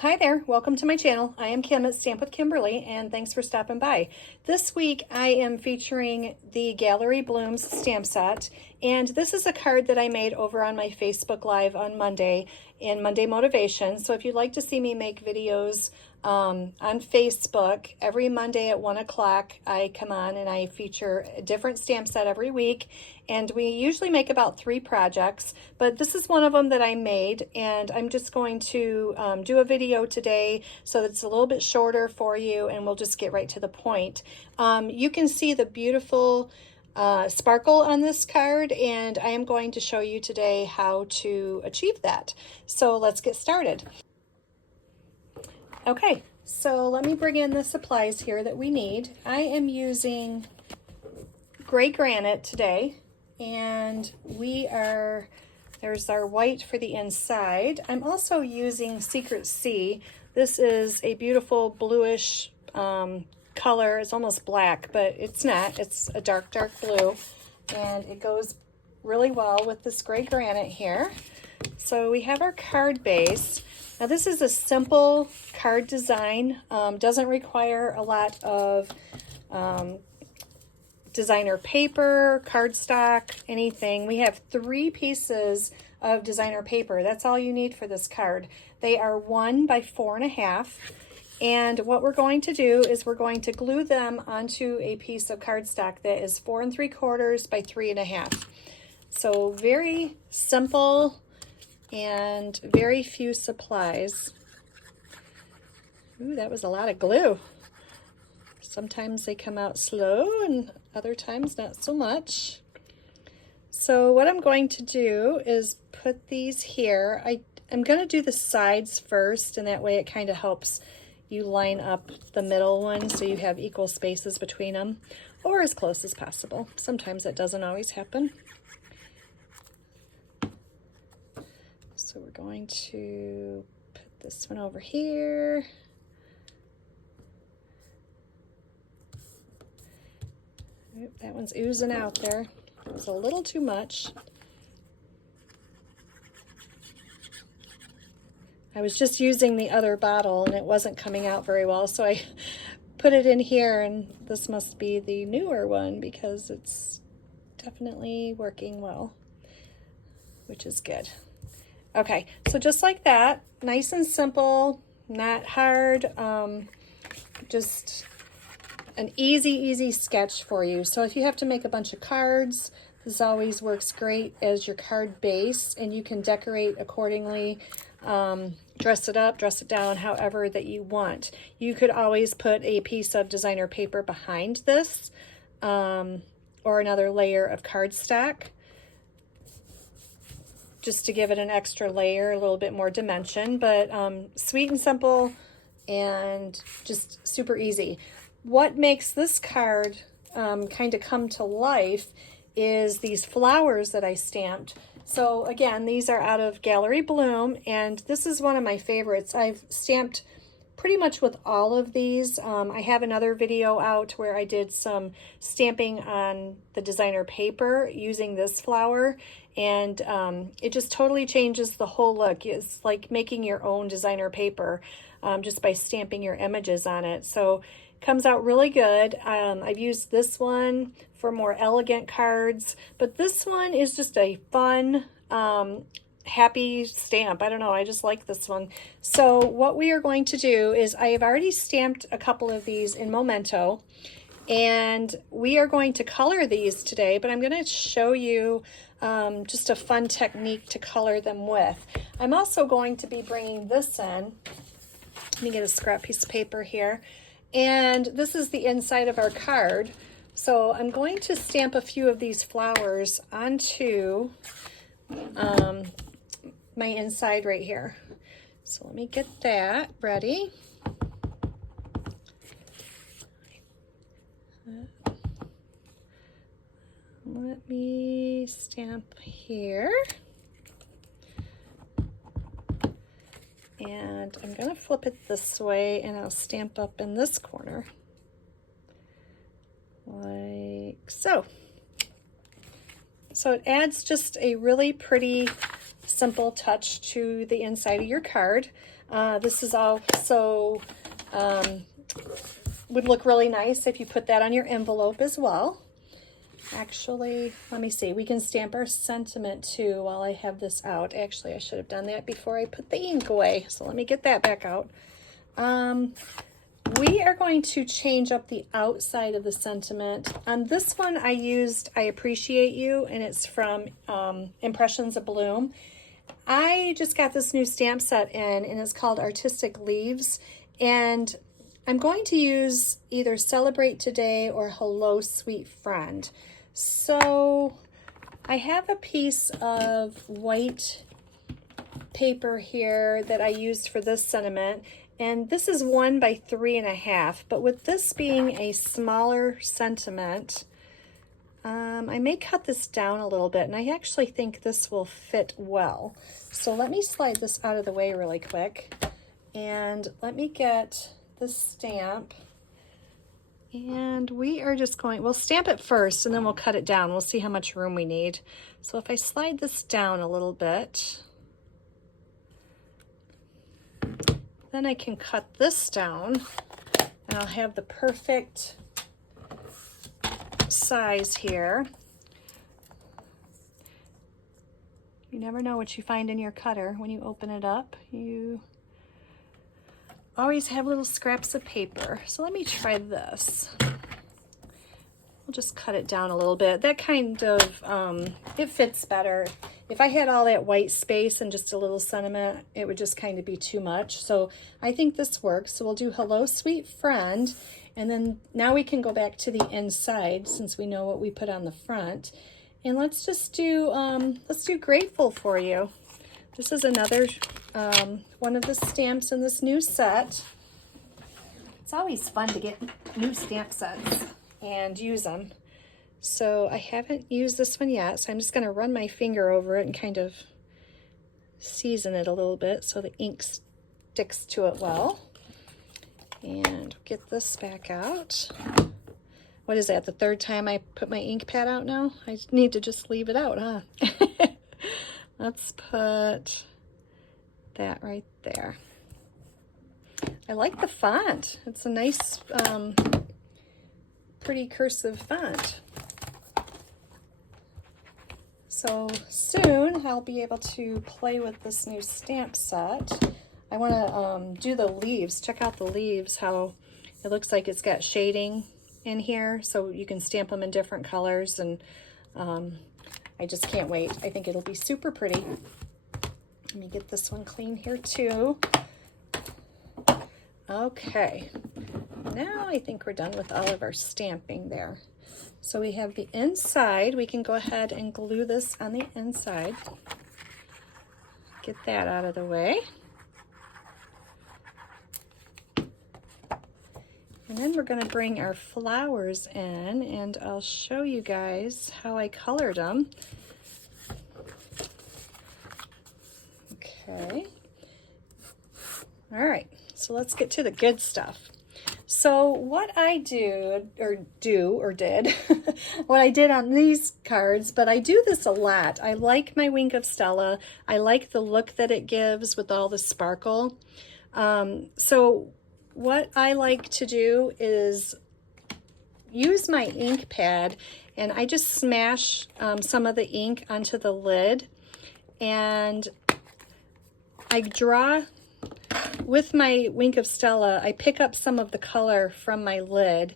Hi there, welcome to my channel. I am Kim at Stamp with Kimberly, and thanks for stopping by. This week I am featuring the Gallery Blooms stamp set, and this is a card that I made over on my Facebook Live on Monday in Monday Motivation. So if you'd like to see me make videos on Facebook, every Monday at 1 o'clock I come on and I feature a different stamp set every week, and we usually make about 3 projects, but this is one of them that I made, and I'm just going to do a video today so that it's a little bit shorter for you, and we'll just get right to the point. You can see the beautiful sparkle on this card, and I am going to show you today how to achieve that. So let's get started. Okay, so let me bring in the supplies here that we need. I am using gray granite today, and there's our white for the inside. I'm also using Secret Sea. This is a beautiful bluish color. It's almost black, but it's not. It's a dark blue, and it goes really well with this gray granite here. So we have our card base. Now this is a simple card design, doesn't require a lot of designer paper, cardstock, anything. We have 3 pieces of designer paper. That's all you need for this card. They are 1 by 4.5. And what we're going to do is we're going to glue them onto a piece of cardstock that is 4 3/4 by 3.5. So very simple and very few supplies. Ooh, that was a lot of glue. Sometimes they come out slow and other times not so much. So what I'm going to do is put these here. I'm going to do the sides first, and that way it kind of helps you line up the middle one so you have equal spaces between them, or as close as possible. Sometimes that doesn't always happen. So we're going to put this one over here. That one's oozing out there. It was a little too much. I was just using the other bottle and it wasn't coming out very well, so I put it in here, and this must be the newer one because it's definitely working well, which is good. Okay, so just like that, nice and simple, not hard, just an easy sketch for you. So if you have to make a bunch of cards, this always works great as your card base, and you can decorate accordingly, dress it up, dress it down, however that you want. You could always put a piece of designer paper behind this, or another layer of cardstock, just to give it an extra layer, a little bit more dimension, but sweet and simple and just super easy. What makes this card kind of come to life is these flowers that I stamped. So again, these are out of Gallery Bloom, and this is one of my favorites. I've stamped pretty much with all of these. I have another video out where I did some stamping on the designer paper using this flower, and it just totally changes the whole look. It's like making your own designer paper just by stamping your images on it. So comes out really good. I've used this one for more elegant cards, but this one is just a fun, happy stamp. I don't know, I just like this one. So what we are going to do is I have already stamped a couple of these in Memento, and we are going to color these today, but I'm going to show you just a fun technique to color them with. I'm also going to be bringing this in. Let me get a scrap piece of paper here. And this is the inside of our card. So I'm going to stamp a few of these flowers onto my inside right here. So let me get that ready. Let me stamp here. And I'm going to flip it this way, and I'll stamp up in this corner, like so. So it adds just a really pretty simple touch to the inside of your card. This is also would look really nice if you put that on your envelope as well. Actually, let me see. We can stamp our sentiment too while I have this out. Actually, I should have done that before I put the ink away. So let me get that back out. We are going to change up the outside of the sentiment. On this one, I used I Appreciate You, and it's from Impressions of Bloom. I just got this new stamp set in, and it's called Artistic Leaves. And I'm going to use either Celebrate Today or Hello Sweet Friend. So I have a piece of white paper here that I used for this sentiment. And this is 1 by 3.5, but with this being a smaller sentiment, I may cut this down a little bit, and I actually think this will fit well. So let me slide this out of the way really quick, and let me get the stamp. And we are just we'll stamp it first, and then we'll cut it down. We'll see how much room we need. So if I slide this down a little bit, then I can cut this down, and I'll have the perfect size here. You never know what you find in your cutter when you open it up. You always have little scraps of paper. So let me try this. We'll just cut it down a little bit. That kind of, it fits better. If I had all that white space and just a little sentiment, it would just kind of be too much. So I think this works. So we'll do Hello Sweet Friend. And then now we can go back to the inside since we know what we put on the front. And let's just do, Grateful for You. This is another one of the stamps in this new set. It's always fun to get new stamp sets and use them. So I haven't used this one yet, so I'm just going to run my finger over it and kind of season it a little bit so the ink sticks to it well. And get this back out. What is that, the third time I put my ink pad out now? I need to just leave it out, huh? Let's put that right there. I like the font. It's a nice, pretty cursive font. So soon I'll be able to play with this new stamp set. I want to do the leaves. Check out the leaves, how it looks like it's got shading in here, so you can stamp them in different colors, and I just can't wait. I think it'll be super pretty. Let me get this one clean here too. Okay, now I think we're done with all of our stamping there. So we have the inside. We can go ahead and glue this on the inside. Get that out of the way. And then we're going to bring our flowers in, and I'll show you guys how I colored them. Okay. All right, so let's get to the good stuff. So what I did, what I did on these cards, but I do this a lot. I like my Wink of Stella. I like the look that it gives with all the sparkle. So what I like to do is use my ink pad, and I just smash some of the ink onto the lid, and I draw with my Wink of Stella. I pick up some of the color from my lid,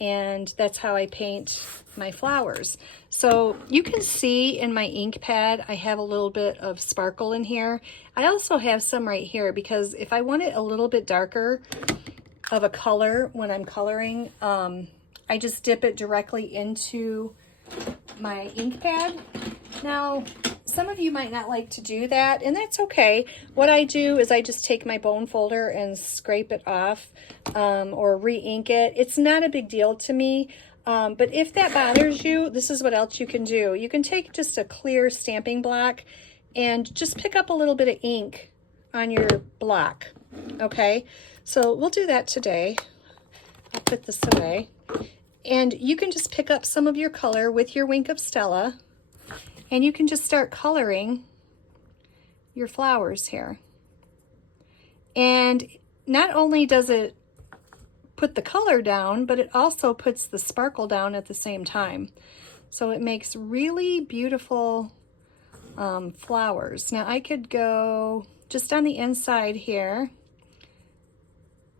and that's how I paint my flowers. So you can see in my ink pad, I have a little bit of sparkle in here. I also have some right here, because if I want it a little bit darker of a color when I'm coloring, I just dip it directly into my ink pad. Now, some of you might not like to do that, and that's okay. What I do is I just take my bone folder and scrape it off, or re-ink it. It's not a big deal to me, but if that bothers you, this is what else you can do. You can take just a clear stamping block and just pick up a little bit of ink on your block, okay? So we'll do that today. I'll put this away. And you can just pick up some of your color with your Wink of Stella, and you can just start coloring your flowers here. And not only does it put the color down, but it also puts the sparkle down at the same time. So it makes really beautiful flowers. Now I could go just on the inside here,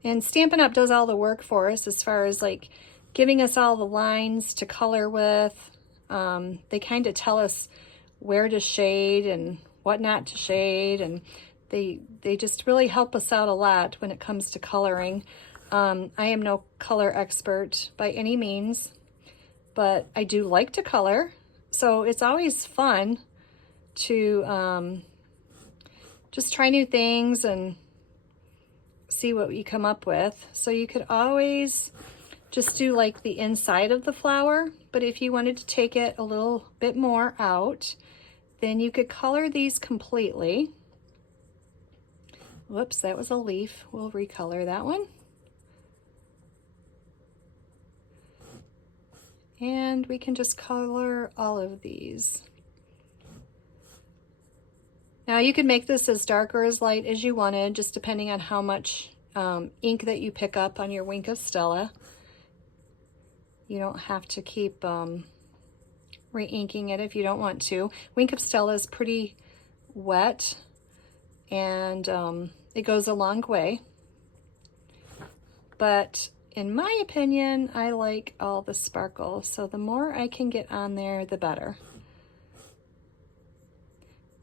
and Stampin' Up! Does all the work for us as far as like giving us all the lines to color with. They kind of tell us where to shade and what not to shade, and they just really help us out a lot when it comes to coloring. I am no color expert by any means, but I do like to color, so it's always fun to just try new things and see what you come up with. So you could always just do like the inside of the flower, but if you wanted to take it a little bit more out, then you could color these completely. Whoops, that was a leaf. We'll recolor that one. And we can just color all of these. Now you can make this as dark or as light as you wanted, just depending on how much ink that you pick up on your Wink of Stella. You don't have to keep re-inking it if you don't want to. Wink of Stella is pretty wet, and it goes a long way. But in my opinion, I like all the sparkle, so the more I can get on there, the better.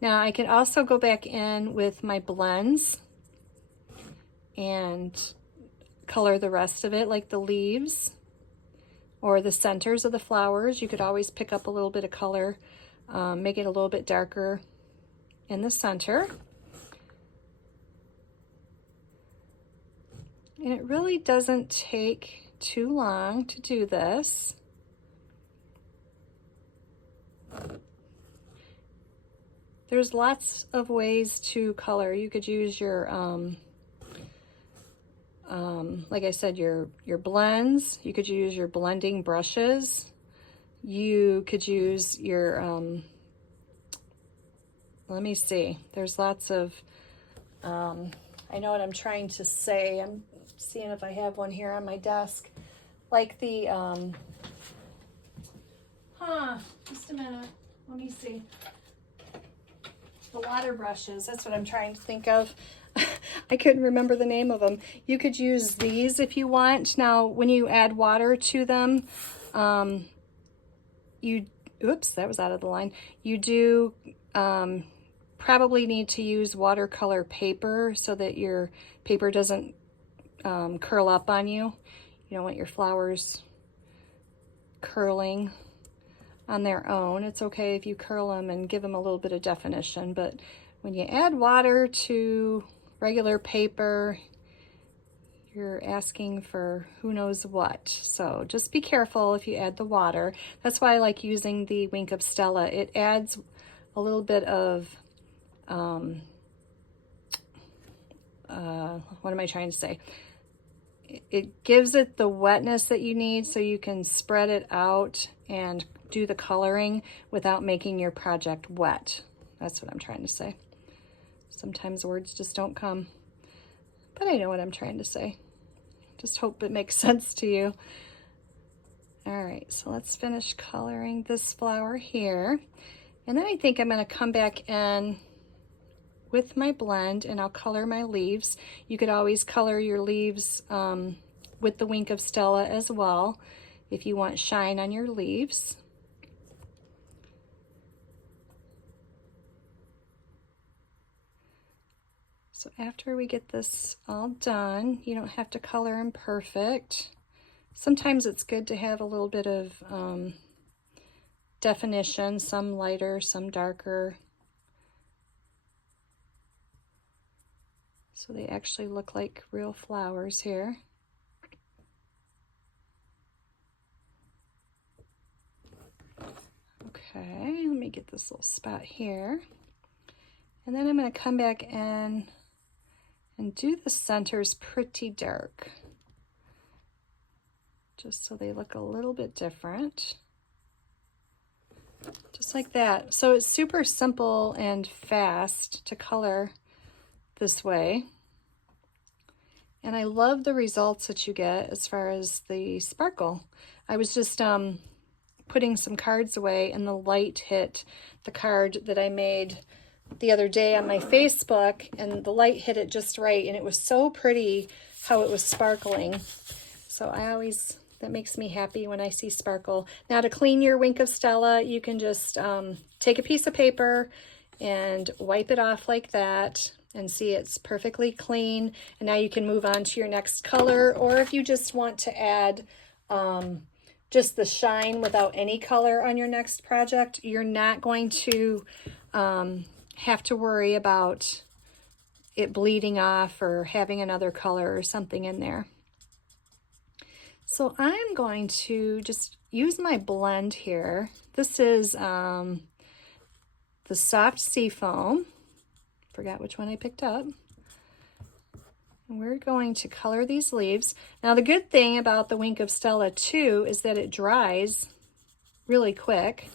Now I can also go back in with my blends and color the rest of it, like the leaves or the centers of the flowers. You could always pick up a little bit of color, make it a little bit darker in the center. And it really doesn't take too long to do this. There's lots of ways to color. You could use your, like I said, your blends. You could use your blending brushes. You could use your, let me see. There's lots of, I know what I'm trying to say. I'm seeing if I have one here on my desk. Like the, just a minute. Let me see. The water brushes, that's what I'm trying to think of. I couldn't remember the name of them. You could use these if you want. Now, when you add water to them, oops, that was out of the line. You do probably need to use watercolor paper so that your paper doesn't curl up on you. You don't want your flowers curling on their own. It's okay if you curl them and give them a little bit of definition, but when you add water to regular paper, you're asking for who knows what. So just be careful if you add the water. That's why I like using the Wink of Stella. It adds a little bit of, what am I trying to say? It gives it the wetness that you need so you can spread it out and do the coloring without making your project wet. That's what I'm trying to say. Sometimes words just don't come, but I know what I'm trying to say. Just hope it makes sense to you. All right, so let's finish coloring this flower here. And then I think I'm gonna come back in with my blend and I'll color my leaves. You could always color your leaves with the Wink of Stella as well if you want shine on your leaves. So after we get this all done, you don't have to color them perfect. Sometimes it's good to have a little bit of definition, some lighter, some darker, so they actually look like real flowers here. Okay, let me get this little spot here. And then I'm going to come back in and do the centers pretty dark, just so they look a little bit different. Just like that. So it's super simple and fast to color this way. And I love the results that you get as far as the sparkle. I was just putting some cards away and the light hit the card that I made the other day on my Facebook, and the light hit it just right, and it was so pretty how it was sparkling. So that makes me happy when I see sparkle. Now to clean your Wink of Stella, you can just take a piece of paper and wipe it off like that, and see it's perfectly clean. And now you can move on to your next color, or if you just want to add just the shine without any color on your next project, you're not going to have to worry about it bleeding off or having another color or something in there. So I'm going to just use my blend here. This is the Soft Seafoam. Forgot which one I picked up. And we're going to color these leaves. Now the good thing about the Wink of Stella too is that it dries really quick.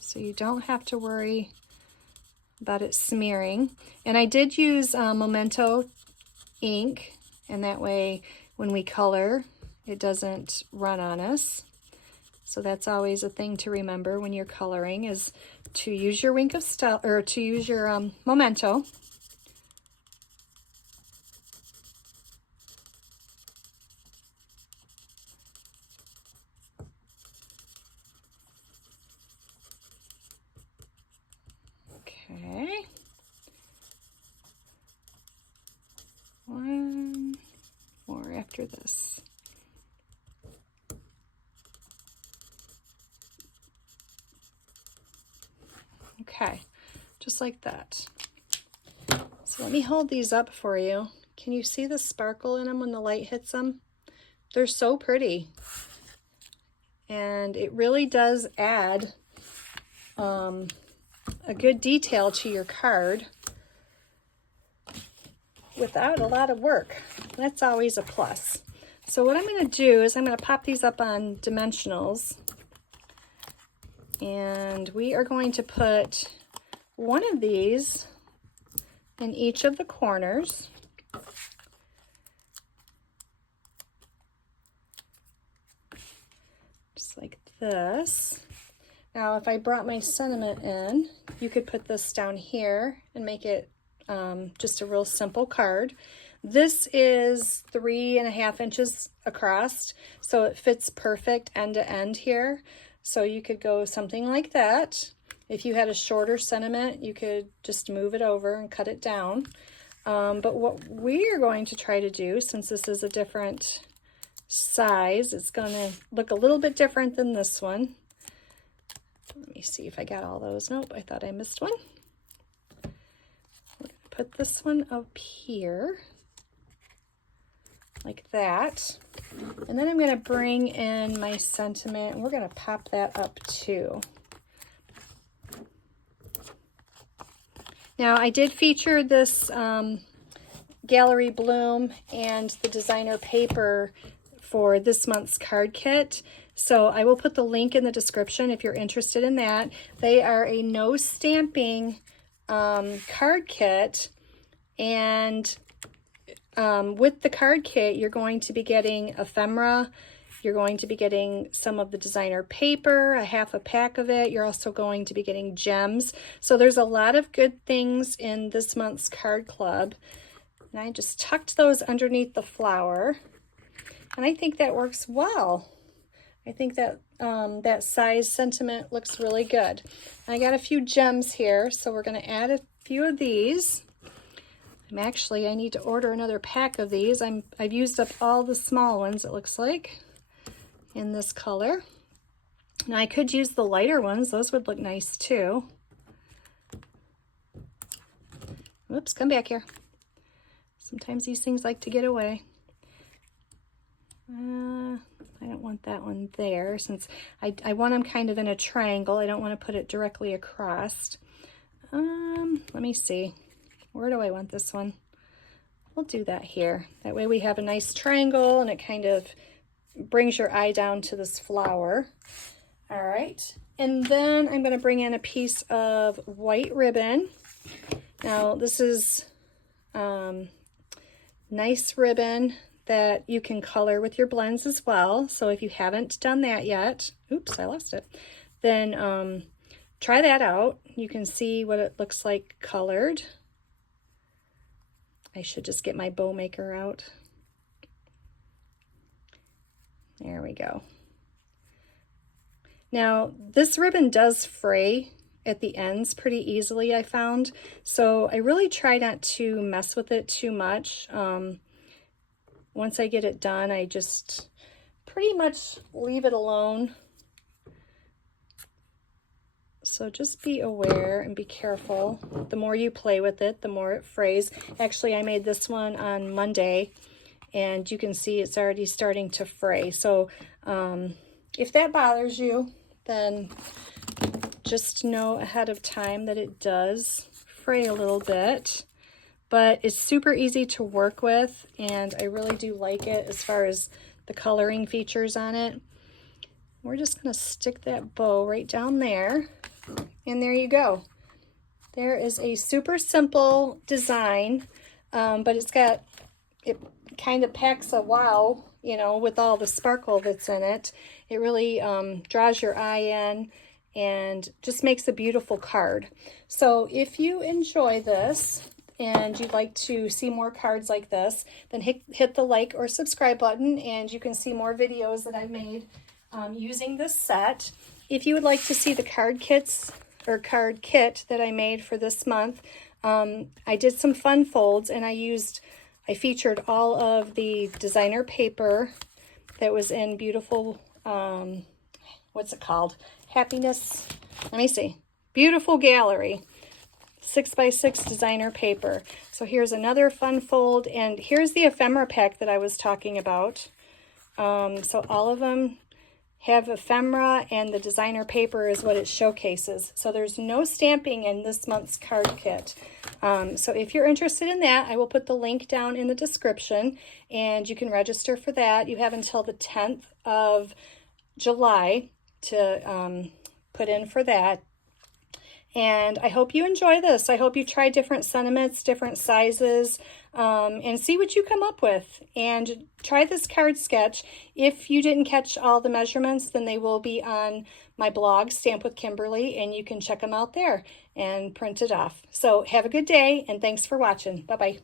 So you don't have to worry about it smearing. And I did use Memento ink, and that way when we color, it doesn't run on us. So that's always a thing to remember when you're coloring, is to use your Wink of Stella, or to use your Memento. Okay. One more after this. Okay, just like that. So let me hold these up for you. Can you see the sparkle in them when the light hits them? They're so pretty. And it really does add a good detail to your card without a lot of work. That's always a plus. So what I'm going to do is I'm going to pop these up on dimensionals, and we are going to put one of these in each of the corners. Just like this. Now, if I brought my sentiment in, you could put this down here and make it just a real simple card. This is 3.5 inches across, so it fits perfect end to end here. So you could go something like that. If you had a shorter sentiment, you could just move it over and cut it down. But what we are going to try to do, since this is a different size, it's going to look a little bit different than this one. Let me see if I got all those. Nope, I thought I missed one. We're going to put this one up here, like that. And then I'm going to bring in my sentiment, and we're going to pop that up too. Now, I did feature this Gallery Bloom and the designer paper for this month's card kit. So I will put the link in the description if you're interested in that. They are a no stamping card kit, and with the card kit, you're going to be getting ephemera. You're going to be getting some of the designer paper, a half a pack of it. You're also going to be getting gems. So there's a lot of good things in this month's card club. And I just tucked those underneath the flower. And I think that works well. I think that that size sentiment looks really good. I got a few gems here, so we're going to add a few of these. I need to order another pack of these. I've used up all the small ones, it looks like, in this color. Now I could use the lighter ones. Those would look nice too. Whoops, come back here. Sometimes these things like to get away. I don't want that one there, since I want them kind of in a triangle. I don't want to put it directly across. Let me see. Where do I want this one? We'll do that here. That way we have a nice triangle, and it kind of brings your eye down to this flower. All right, and then I'm going to bring in a piece of white ribbon. Now this is nice ribbon that you can color with your blends as well. So if you haven't done that yet, oops, I lost it, then try that out. You can see what it looks like colored. I should just get my bow maker out. There we go. Now this ribbon does fray at the ends pretty easily, I found, so I really try not to mess with it too much. Once I get it done, I just pretty much leave it alone. So just be aware and be careful. The more you play with it, the more it frays. Actually, I made this one on Monday, and you can see it's already starting to fray. So if that bothers you, then just know ahead of time that it does fray a little bit, but it's super easy to work with, and I really do like it as far as the coloring features on it. We're just going to stick that bow right down there, and there you go. There is a super simple design, but it kind of packs a wow, you know, with all the sparkle that's in it. It really draws your eye in and just makes a beautiful card. So if you enjoy this and you'd like to see more cards like this, then hit the like or subscribe button, and you can see more videos that I've made using this set. If you would like to see the card kits or card kit that I made for this month, I did some fun folds, and I featured all of the designer paper that was in beautiful, what's it called? Happiness, let me see, Beautiful Gallery 6x6 designer paper. So here's another fun fold, and here's the ephemera pack that I was talking about. So all of them have ephemera, and the designer paper is what it showcases. So there's no stamping in this month's card kit. So if you're interested in that, I will put the link down in the description, and you can register for that. You have until the 10th of July to put in for that. And I hope you enjoy this. I hope you try different sentiments, different sizes, and see what you come up with. And try this card sketch. If you didn't catch all the measurements, then they will be on my blog, Stamp with Kimberly, and you can check them out there and print it off. So have a good day, and thanks for watching. Bye-bye.